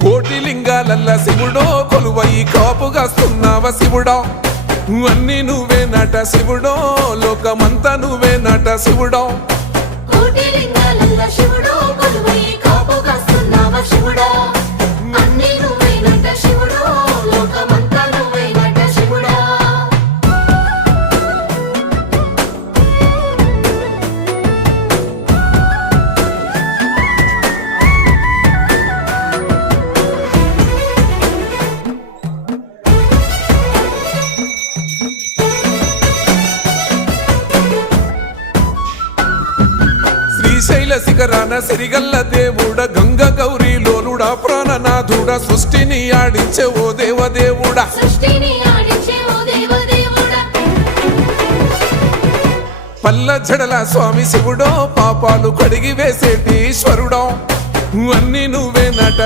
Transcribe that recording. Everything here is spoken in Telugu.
కోటి లింగాలల్ల శివుడో కొలువై కాపుగాస్తున్నావ శివుడా అన్ని నువ్వే నట శివుడో లోకమంతా నువ్వే నట శివుడో కోటి లింగాలల్ల శివుడో కొలువై కాపుగాస్తున్నావ శివుడా అన్ని నువ్వే నట శివుడో లోకమంతా నువ్వే నట శివుడా శ్రీశైల శిఖరాన సిరిగల్ల దేవుడ గంగ గౌరీ లోలుడా ప్రాణనాథుడా సృష్టిని ఆడించే ఓ దేవదేవుడా సృష్టిని ఆడించే ఓ దేవదేవుడా పల్ల జడల స్వామి శివుడో పాపాలు కడిగి వేసేటి ఈశ్వరుడో అన్ని నువ్వే నట